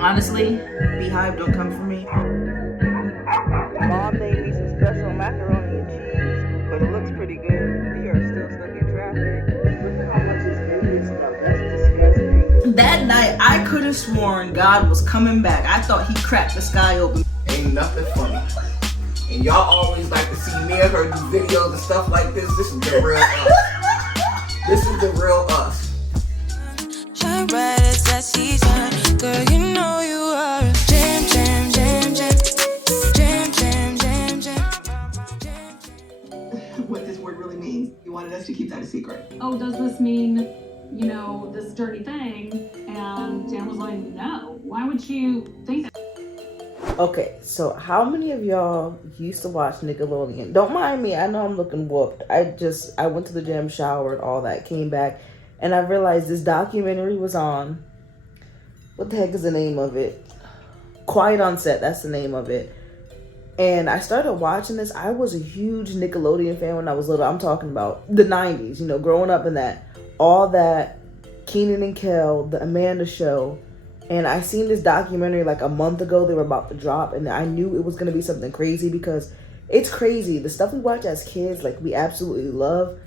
Honestly, Beehive, don't come for me. Mom made me some special macaroni and cheese, but it looks pretty good. We are still stuck in traffic. Look at how much is in this stuff. That's disgusting. That night, I could have sworn God was coming back. I thought he cracked the sky open. Ain't nothing funny. And y'all always like to see me and her do videos and stuff like this. This is the real us. This is the real us. Shine bright as that season, girl, you know you are a jam, jam, jam, jam, jam, jam, jam, jam. What this word really means. You wanted us to keep that a secret. Oh, does this mean, you know, this dirty thing? And Dan was like, no. Why would you think that? Okay, so how many of y'all used to watch Nickelodeon? Don't mind me, I know I'm looking whooped. I went to the gym, showered, all that, came back, and I realized this documentary was on. What the heck is the name of it? Quiet on Set, that's the name of it. And I started watching this. I was a huge Nickelodeon fan when I was little. I'm talking about the 90s, you know, growing up in that. All that, Kenan and Kel, the Amanda Show. And I seen this documentary like a month ago. They were about to drop, and I knew it was going to be something crazy because it's crazy. The stuff we watch as kids, like, we absolutely love.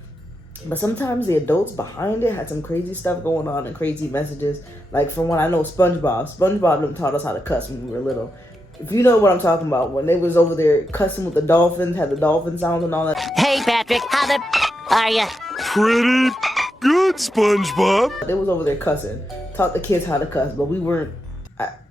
But sometimes the adults behind it had some crazy stuff going on and crazy messages. Like, from what I know, SpongeBob done taught us how to cuss when we were little. If you know what I'm talking about, when they was over there cussing with the dolphins, had the dolphin sound and all that. Hey, Patrick, how the are ya? Pretty good, SpongeBob. They was over there cussing. Taught the kids how to cuss, but we weren't.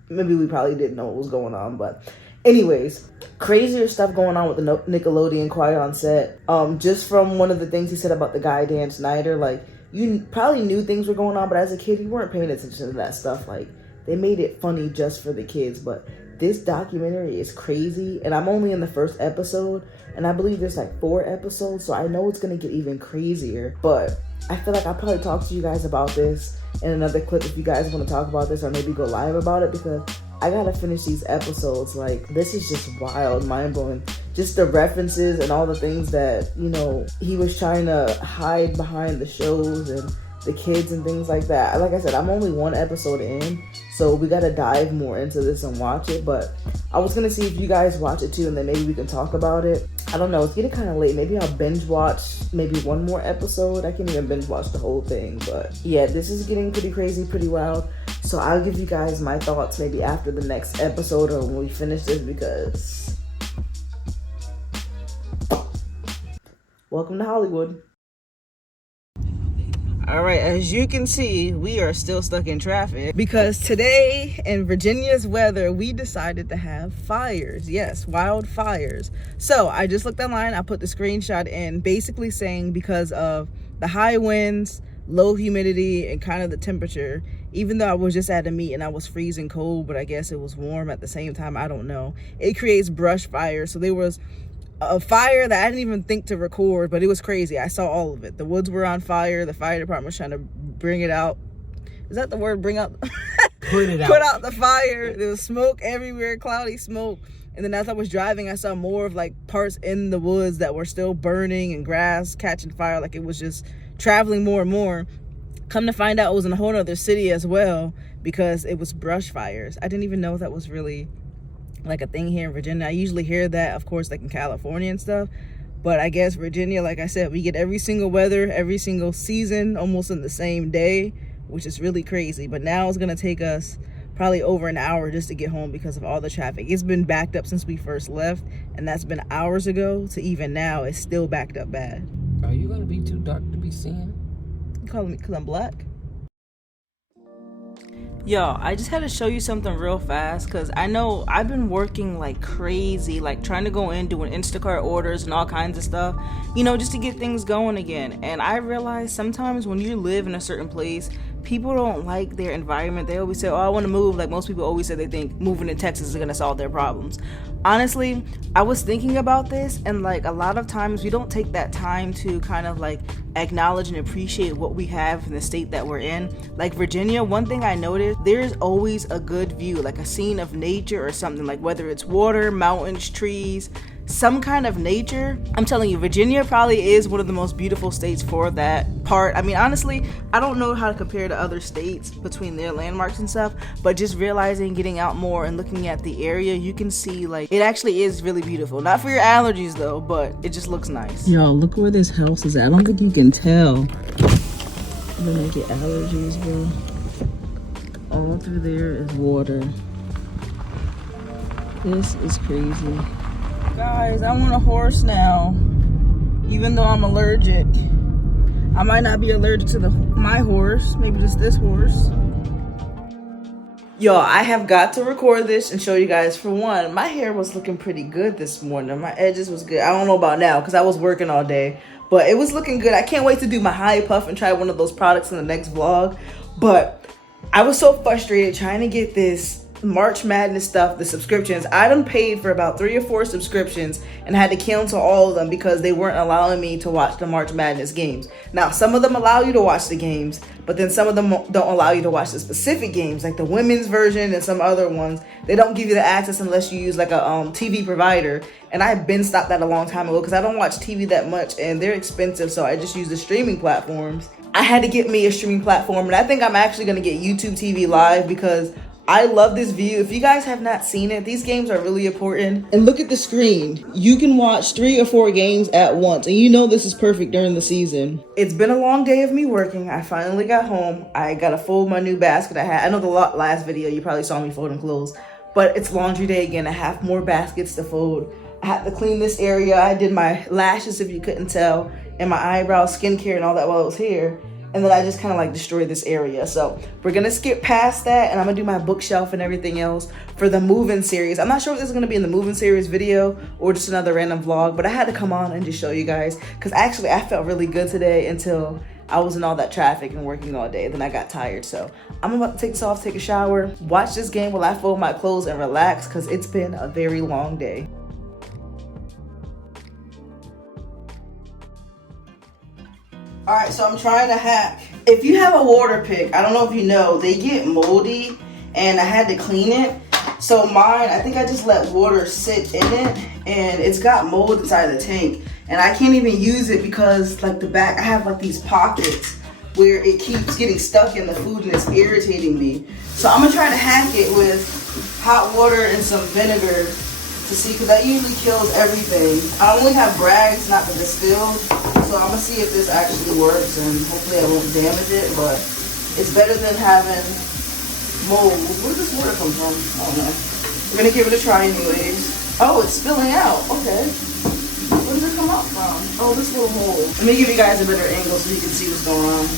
Maybe we probably didn't know what was going on, but anyways, crazier stuff going on with the Nickelodeon Quiet on Set. Just from one of the things he said about the guy Dan Snyder, like, you probably knew things were going on, but as a kid you weren't paying attention to that stuff. Like, they made it funny just for the kids, but this documentary is crazy, and I'm only in the first episode, and I believe there's like 4 episodes, so I know it's gonna get even crazier. But I feel like I'll probably talk to you guys about this in another clip if you guys want to talk about this, or maybe go live about it, because I gotta finish these episodes. Like, this is just wild, mind-blowing. Just the references and all the things that, you know, he was trying to hide behind the shows and the kids and things like that. Like I said, I'm only 1 episode in, so we gotta dive more into this and watch it. But I was gonna see if you guys watch it too, and then maybe we can talk about it. I don't know, it's getting kind of late. Maybe I'll binge watch maybe 1 more episode. I can't even binge watch the whole thing, but yeah, this is getting pretty crazy, pretty wild. So I'll give you guys my thoughts maybe after the next episode or when we finish this, because welcome to Hollywood. All right, as you can see, we are still stuck in traffic because today in Virginia's weather, we decided to have fires. Yes, wildfires. So I just looked online. I put the screenshot in, basically saying because of the high winds, low humidity, and kind of the temperature, even though I was just at a meet and I was freezing cold, but I guess it was warm at the same time. I don't know. It creates brush fires. So there was a fire that I didn't even think to record, but it was crazy. I saw all of it. The woods were on fire. The fire department was trying to bring it out. Is that the word? Bring out? Put it out. Put out the fire. There was smoke everywhere, cloudy smoke. And then as I was driving, I saw more of like parts in the woods that were still burning and grass catching fire. Like, it was just traveling more and more. Come to find out, it was in a whole other city as well because it was brush fires. I didn't even know that was really like a thing here in Virginia. I usually hear that, of course, like in California and stuff, but I guess Virginia, like I said, we get every single weather, every single season almost in the same day, which is really crazy. But now it's gonna take us probably over an hour just to get home because of all the traffic. It's been backed up since we first left, and that's been hours ago, to even now it's still backed up bad. Are you gonna be too dark to be seen? You calling me because I'm black? Yo, I just had to show you something real fast because I know I've been working like crazy, like trying to go in, doing Instacart orders and all kinds of stuff, you know, just to get things going again. And I realize sometimes when you live in a certain place, people don't like their environment. They always say, oh, I want to move. Like, most people always say they think moving to Texas is going to solve their problems. Honestly, I was thinking about this, and like a lot of times we don't take that time to kind of like acknowledge and appreciate what we have in the state that we're in. Like Virginia, one thing I noticed, there's always a good view, like a scene of nature or something, like whether it's water, mountains, trees, some kind of nature. I'm telling you, Virginia probably is one of the most beautiful states for that part. I mean, honestly, I don't know how to compare to other states between their landmarks and stuff, but just realizing, getting out more and looking at the area, you can see like it actually is really beautiful. Not for your allergies though, but it just looks nice. Y'all, look where this house is at. I don't think you can tell. I'm gonna get allergies, bro. All through there is water. This is crazy. Guys, I want a horse now, even though I'm allergic. I might not be allergic to my horse, maybe just this horse. Y'all, I have got to record this and show you guys. For one, my hair was looking pretty good this morning. My edges was good. I don't know about now because I was working all day, but it was looking good. I can't wait to do my high puff and try one of those products in the next vlog. But I was so frustrated trying to get this March Madness stuff, the subscriptions. I done paid for about 3 or 4 subscriptions and had to cancel all of them because they weren't allowing me to watch the March Madness games. Now, some of them allow you to watch the games, but then some of them don't allow you to watch the specific games, like the women's version and some other ones. They don't give you the access unless you use like a TV provider. And I've been stopped that a long time ago because I don't watch TV that much and they're expensive, so I just use the streaming platforms. I had to get me a streaming platform, and I think I'm actually gonna get YouTube TV Live because I love this view. If you guys have not seen it, these games are really important. And look at the screen. You can watch 3 or 4 games at once, and you know this is perfect during the season. It's been a long day of me working. I finally got home. I got to fold my new basket I had. I know the last video you probably saw me folding clothes, but it's laundry day again. I have more baskets to fold. I had to clean this area. I did my lashes, if you couldn't tell, and my eyebrows, skincare, and all that while I was here. And then I just kind of like destroyed this area. So we're gonna skip past that, and I'm gonna do my bookshelf and everything else for the move-in series. I'm not sure if this is gonna be in the move-in series video or just another random vlog, but I had to come on and just show you guys because actually I felt really good today until I was in all that traffic and working all day. Then I got tired. So I'm about to take this off, take a shower, watch this game while I fold my clothes and relax because it's been a very long day. All right, so I'm trying to hack. If you have a Waterpik, I don't know if you know, they get moldy and I had to clean it. So mine, I think I just let water sit in it and it's got mold inside the tank. And I can't even use it because like the back, I have like these pockets where it keeps getting stuck in the food and it's irritating me. So I'm gonna try to hack it with hot water and some vinegar to see, because that usually kills everything. I only have Bragg's, not the distilled. So I'm gonna see if this actually works and hopefully I won't damage it, but it's better than having mold. Where does this water come from? I don't know. We're gonna give it a try anyways. Oh, it's spilling out, okay. Where does it come out from? Oh, this little hole. Let me give you guys a better angle so you can see what's going on.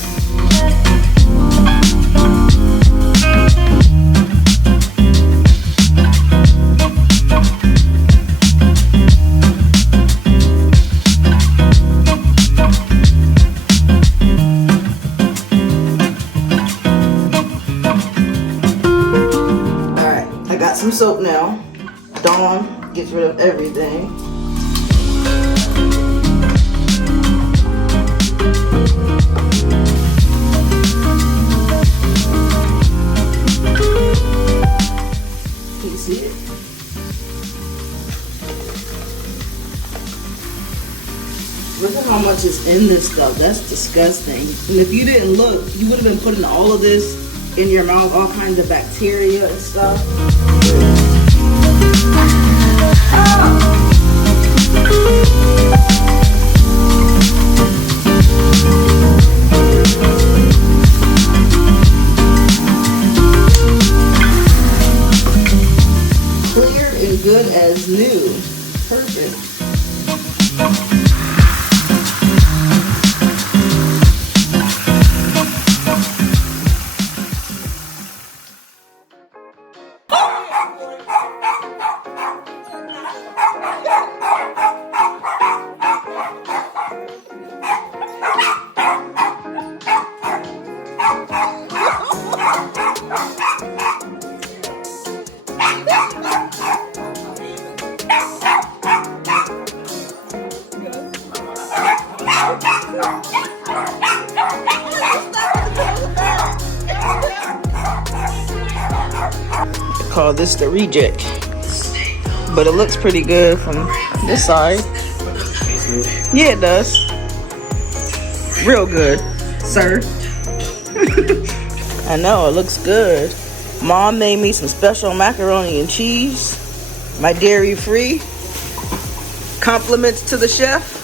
Some soap now. Dawn gets rid of everything. Can you see it? Look at how much is in this stuff. That's disgusting. And if you didn't look, you would have been putting all of this in your mouth, all kinds of bacteria and stuff. Clear and good as new. Perfect. Call this the reject, but it looks pretty good from This side. Yeah, it does. Real good, sir. I know, it looks good. Mom made me some special macaroni and cheese. My dairy-free. Compliments to the chef.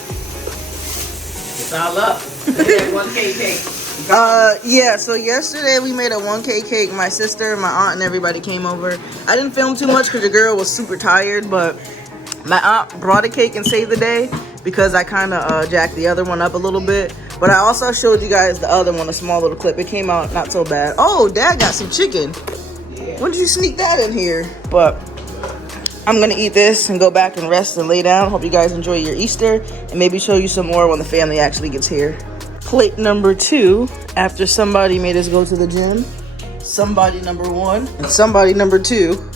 It's all up. 1K cake. Yeah, so yesterday we made a 1K cake. My sister, my aunt, and everybody came over. I didn't film too much because the girl was super tired, but my aunt brought a cake and saved the day because I kind of jacked the other one up a little bit. But I also showed you guys the other one, a small little clip. It came out not so bad. Oh, Dad got some chicken. Yeah. When did you sneak that in here? But I'm gonna eat this and go back and rest and lay down. Hope you guys enjoy your Easter and maybe show you some more when the family actually gets here. Plate number 2, after somebody made us go to the gym. Somebody number 1 and somebody number 2.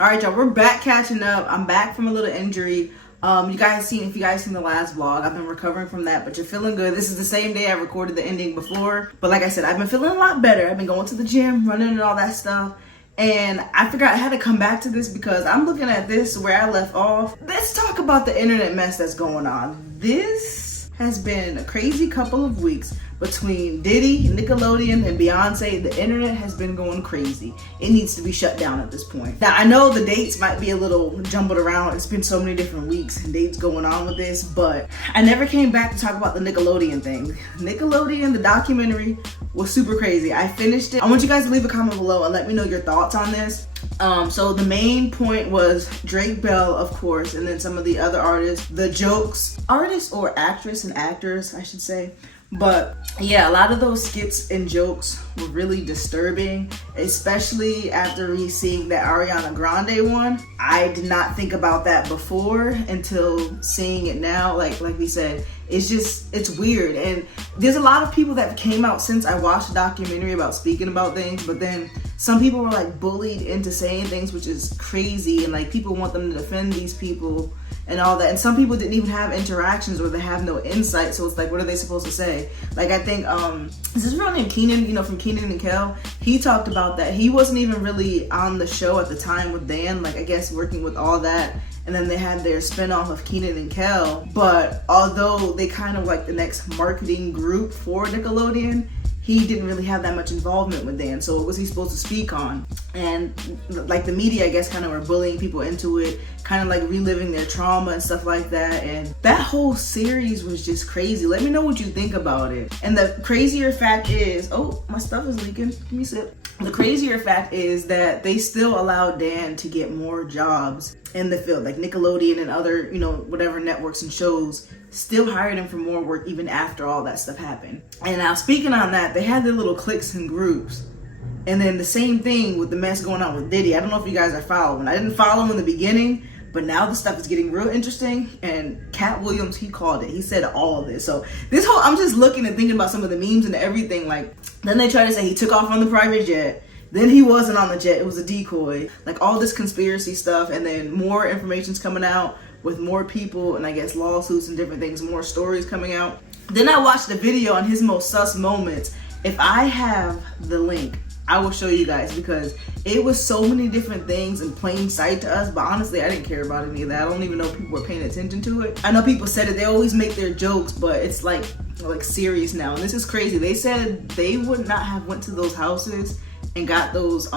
All right, y'all, we're back catching up. I'm back from a little injury. If you guys seen the last vlog, I've been recovering from that, but you're feeling good. This is the same day I recorded the ending before. But like I said, I've been feeling a lot better. I've been going to the gym, running and all that stuff. And I forgot I had to come back to this because I'm looking at this where I left off. Let's talk about the internet mess that's going on. This has been a crazy couple of weeks between Diddy, Nickelodeon, and Beyonce. The internet has been going crazy. It needs to be shut down at this point. Now, I know the dates might be a little jumbled around. It's been so many different weeks and dates going on with this, but I never came back to talk about the Nickelodeon thing. Nickelodeon, the documentary, was super crazy. I finished it. I want you guys to leave a comment below and let me know your thoughts on this. So the main point was Drake Bell, of course, and then some of the other artists, the jokes, artists or actress and actors, I should say. But yeah, a lot of those skits and jokes were really disturbing, especially after me seeing that Ariana Grande one. I did not think about that before until seeing it now. Like we said, it's weird. And there's a lot of people that came out since I watched the documentary about speaking about things, but then some people were like bullied into saying things, which is crazy. And like people want them to defend these people and all that. And some people didn't even have interactions or they have no insight. So it's like, what are they supposed to say? Like, I think, is this real name Keenan, from Keenan and Kel? He talked about that. He wasn't even really on the show at the time with Dan, like, I guess working with all that. And then they had their spinoff of Keenan and Kel. But although they kind of like the next marketing group for Nickelodeon, he didn't really have that much involvement with Dan. So what was he supposed to speak on? And like the media, I guess, kind of were bullying people into it, kind of like reliving their trauma and stuff like that. And that whole series was just crazy. Let me know what you think about it. And the crazier fact is, oh, my stuff is leaking. Give me a sip. The crazier fact is that they still allowed Dan to get more jobs in the field, like Nickelodeon and other, whatever networks and shows still hired him for more work even after all that stuff happened. And now speaking on that, they had their little cliques and groups. And then the same thing with the mess going on with Diddy. I don't know if you guys are following. I didn't follow in the beginning, but now the stuff is getting real interesting. And Cat Williams, he called it. He said all of this. So this whole, I'm just looking and thinking about some of the memes and everything. Like, then they try to say he took off on the private jet. Then he wasn't on the jet. It was a decoy. Like all this conspiracy stuff. And then more information's coming out with more people and I guess lawsuits and different things, more stories coming out. Then I watched the video on his most sus moments. If I have the link, I will show you guys because it was so many different things in plain sight to us, but honestly, I didn't care about any of that. I don't even know if people were paying attention to it. I know people said it, they always make their jokes, but it's like serious now. And this is crazy. They said they would not have went to those houses and got those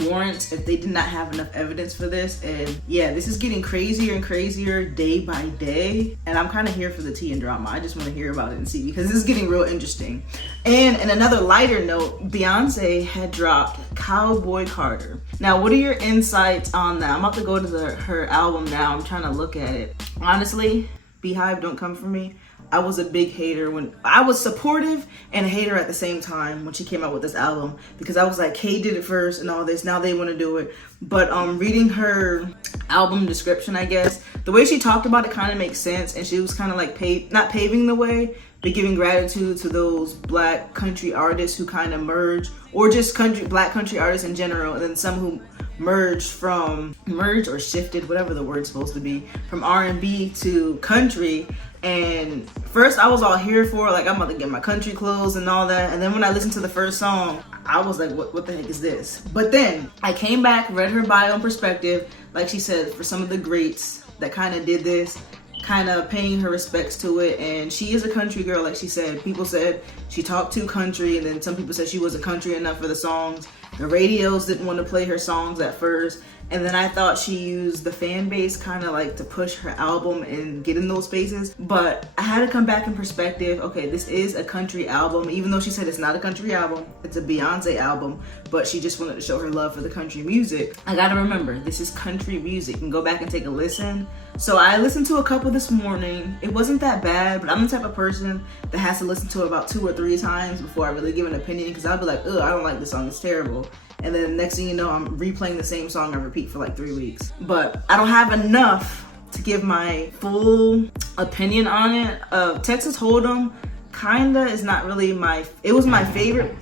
warrants if they did not have enough evidence for this. And yeah, this is getting crazier and crazier day by day. And I'm kind of here for the tea and drama. I just want to hear about it and see because this is getting real interesting. And in another lighter note, Beyonce had dropped Cowboy Carter. Now, what are your insights on that? I'm about to go to her album now. I'm trying to look at it. Honestly, Beehive, don't come for me. I was a big hater when I was supportive and a hater at the same time when she came out with this album because I was like, Kay did it first and all this, now they want to do it. But reading her album description, I guess, the way she talked about it kind of makes sense. And she was kind of like not paving the way, but giving gratitude to those black country artists who kind of merge, or just black country artists in general, and then some who merged or shifted, whatever the word's supposed to be, from R&B to country. And first I was all here for it, like I'm about to get my country clothes and all that. And then when I listened to the first song, I was like, what the heck is this? But then I came back, read her bio and perspective, like she said, for some of the greats that kind of did this, kind of paying her respects to it. And she is a country girl, like she said. People said she talked too country, and then some people said she wasn't country enough for the songs. The radios didn't want to play her songs at first. And then I thought she used the fan base kind of like to push her album and get in those spaces. But I had to come back in perspective. Okay, this is a country album, even though she said it's not a country album, it's a Beyonce album, but she just wanted to show her love for the country music. I gotta remember, this is country music, and go back and take a listen. So I listened to a couple this morning. It wasn't that bad, but I'm the type of person that has to listen to it about 2 or 3 times before I really give an opinion, because I'll be like, ugh, I don't like this song, it's terrible. And then next thing you know, I'm replaying the same song I repeat for like 3 weeks. But I don't have enough to give my full opinion on it. Texas Hold'em kinda is not really it was my favorite.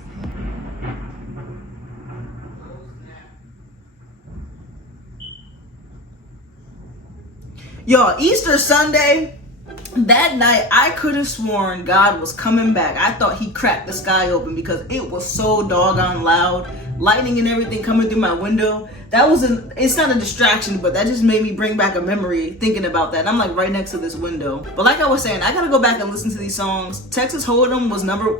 Y'all, Easter Sunday, that night, I could have sworn God was coming back. I thought he cracked the sky open because it was so doggone loud. Lightning and everything coming through my window. It's not a distraction, but that just made me bring back a memory thinking about that. And I'm like right next to this window. But like I was saying, I gotta go back and listen to these songs. Texas Hold'em was number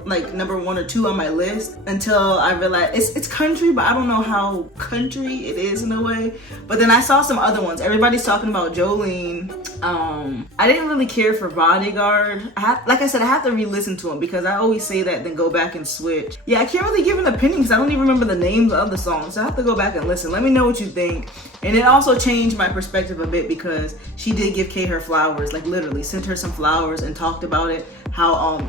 1 or 2 on my list until I realized it's country, but I don't know how country it is in a way. But then I saw some other ones. Everybody's talking about Jolene. I didn't really care for Bodyguard. Like I said, I have to re-listen to them because I always say that, then go back and switch. Yeah, I can't really give an opinion because I don't even remember the names of the songs. So I have to go back and listen. Let me know what you think. And it also changed my perspective a bit because she did give Kay her flowers, like literally sent her some flowers and talked about it, how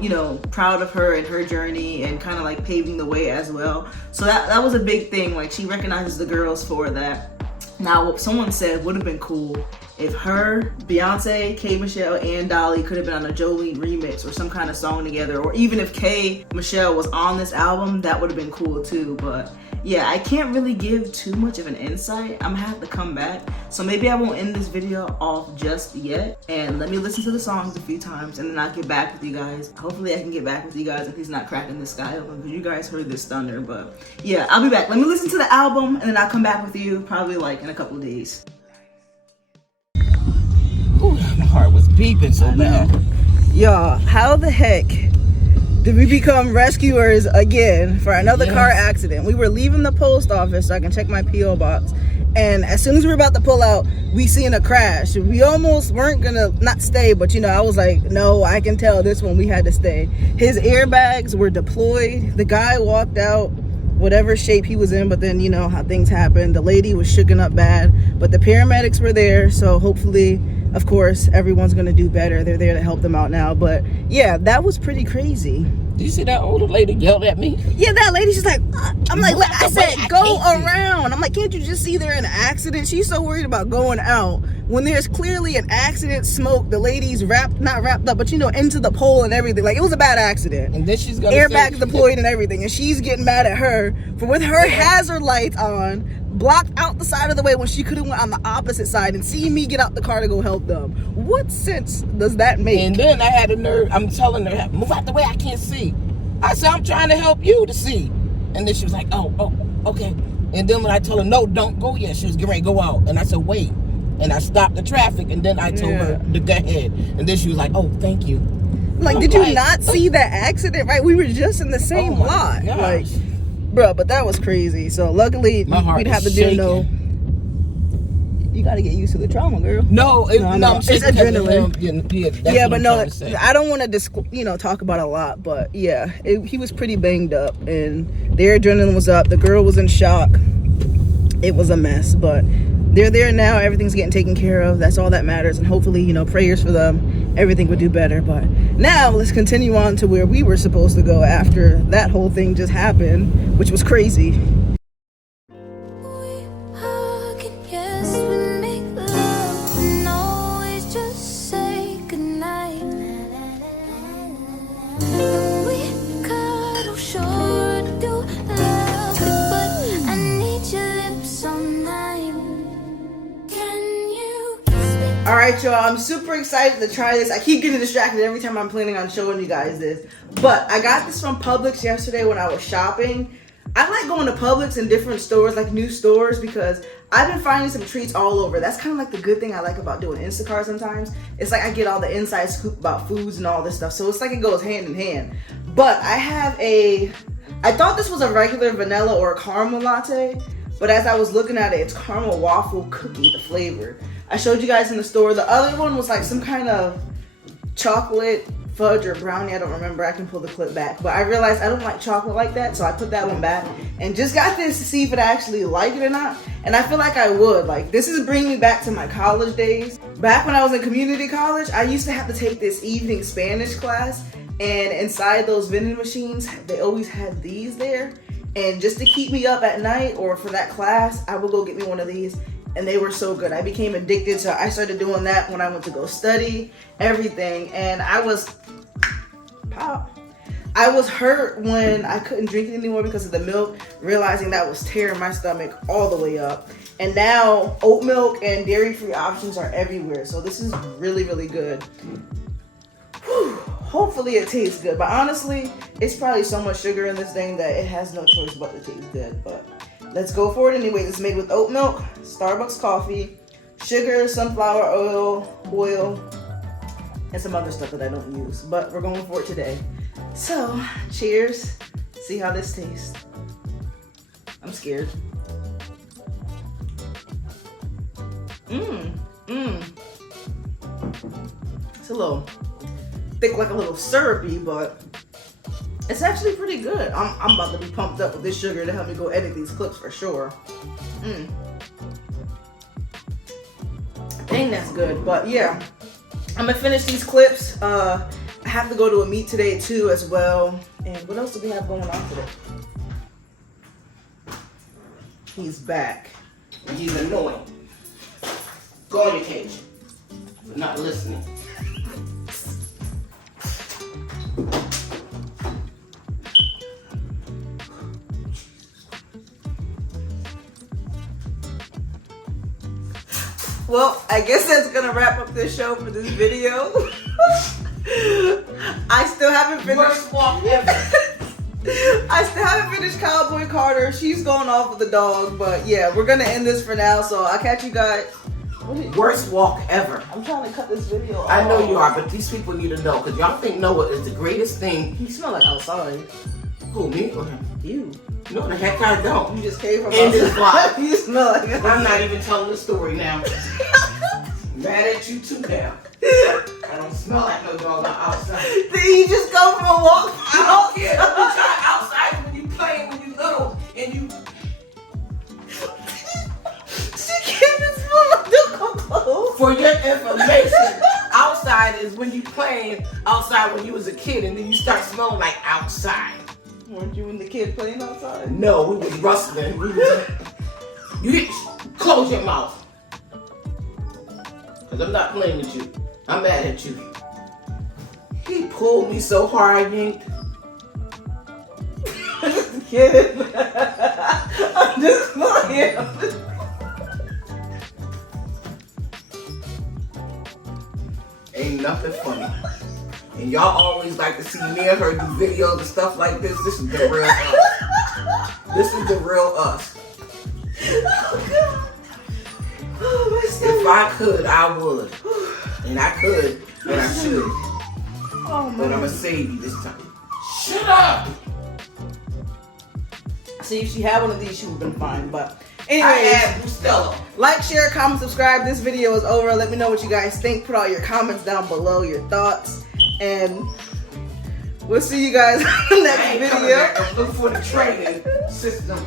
proud of her and her journey and kind of like paving the way as well. So that was a big thing. Like she recognizes the girls for that. Now what someone said would have been cool if her, Beyonce, K Michelle, and Dolly could have been on a Jolene remix or some kind of song together, or even if K Michelle was on this album, that would have been cool too. But yeah, I can't really give too much of an insight. I'm gonna have to come back. So maybe I won't end this video off just yet, and let me listen to the songs a few times and then I'll get back with you guys. Hopefully I can get back with you guys if he's not cracking the sky open, because you guys heard this thunder. But yeah, I'll be back. Let me listen to the album and then I'll come back with you probably like in a couple of days. Ooh, my heart was beeping so bad. Y'all, how the heck did we become rescuers again for another car accident? We were leaving the post office so I can check my P.O. box, and as soon as we were about to pull out, we seen a crash. We almost weren't gonna not stay, but I was like, no, I can tell this one we had to stay. His airbags were deployed. The guy walked out whatever shape he was in, but then how things happen. The lady was shooken up bad, but the paramedics were there, so hopefully, of course, everyone's gonna do better. They're there to help them out now. But yeah, that was pretty crazy. Did you see that older lady yelled at me? Yeah, that lady's just like, I'm like, I said, go around. I'm like, can't you just see they're in an accident? She's so worried about going out when there's clearly an accident. Smoke, the lady's not wrapped up, but into the pole and everything. Like, it was a bad accident. And then she's gonna airbags deployed and everything, and she's getting mad at her for with her hazard lights on, blocked out the side of the way when she could have went on the opposite side and see me get out the car to go help them. What sense does that make? And then I had a nerve. I'm telling her, move out the way, I can't see. I said, I'm trying to help you to see. And then she was like, oh, okay. And then when I told her, no, don't go yet, she was getting ready to go out. And I said, wait. And I stopped the traffic, and then I told her to go ahead. And then she was like, oh, thank you. Like, did you not see that accident, right? We were just in the same lot. Gosh. Like, bro, but that was crazy. So luckily, we'd have to do you got to get used to the trauma, girl. No, it's adrenaline. Yeah, but no, I don't want to talk about it a lot, but yeah, he was pretty banged up, and their adrenaline was up. The girl was in shock. It was a mess, but they're there now. Everything's getting taken care of. That's all that matters, and hopefully, prayers for them. Everything would do better. But now let's continue on to where we were supposed to go after that whole thing just happened, which was crazy. All Alright, y'all, I'm super excited to try this. I keep getting distracted every time I'm planning on showing you guys this. But I got this from Publix yesterday when I was shopping. I like going to Publix and different stores, like new stores, because I've been finding some treats all over. That's kind of like the good thing I like about doing Instacart sometimes. It's like I get all the inside scoop about foods and all this stuff. So it's like it goes hand in hand. But I thought this was a regular vanilla or a caramel latte. But as I was looking at it, it's caramel waffle cookie, the flavor. I showed you guys in the store. The other one was like some kind of chocolate fudge or brownie. I don't remember. I can pull the clip back. But I realized I don't like chocolate like that, so I put that one back. And just got this to see if it actually like it or not. And I feel like I would. Like, this is bringing me back to my college days. Back when I was in community college, I used to have to take this evening Spanish class. And inside those vending machines, they always had these there. And just to keep me up at night or for that class, I would go get me one of these. And they were so good. I became addicted, so I started doing that when I went to go study, everything. And I was hurt when I couldn't drink it anymore because of the milk, realizing that was tearing my stomach all the way up. And now oat milk and dairy-free options are everywhere. So this is really, really good. Whew. Hopefully it tastes good. But honestly, it's probably so much sugar in this thing that it has no choice but to taste good. But let's go for it anyway. It's made with oat milk, Starbucks coffee, sugar, sunflower oil, and some other stuff that I don't use. But we're going for it today. So, cheers. See how this tastes. I'm scared. It's a little thick, like a little syrupy, but it's actually pretty good. I'm about to be pumped up with this sugar to help me go edit these clips for sure. Dang, that's good. But yeah, I'm gonna finish these clips. I have to go to a meet today too as well. And what else do we have going on today? He's back. He's annoying. Go on your cage. You're not listening. Well, I guess that's gonna wrap up this show for this video. I still haven't finished. Worst walk ever. I still haven't finished Cowboy Carter. She's going off with the dog, but yeah, we're gonna end this for now. So I'll catch you guys. Worst walk ever. I'm trying to cut this video off. I know you are, but these people need to know because y'all think Noah is the greatest thing. You smell like outside. Who, me or him? You. No, the heck I don't. You just came from In this outside. vlog. You smell like I'm not even telling the story now. Mad at you too now. I don't smell like no dog outside. Did you just go for a walk? I don't care. You try outside when you playing when you little and you. She can't even smell like don't come close. For your information, outside is when you playing outside when you was a kid and then you start smelling like outside. Weren't you and the kid playing outside? No, we was rustling. Close your mouth. Cause I'm not playing with you. I'm mad at you. He pulled me so hard I yanked. I'm just kidding. I'm just playing. Ain't nothing funny. And y'all always like to see me and her do videos and stuff like this. This is the real us. This is the real us. Oh, God. Oh, my stomach. If I could, I would. And I could, and I should. Oh, man. But I'm gonna save you this time. Shut up! See, if she had one of these, she would have been fine. But I anyways, had Bustelo. like, share, comment, subscribe. This video is over. Let me know what you guys think. Put all your comments down below, your thoughts. And we'll see you guys in the next video. Look for the training system.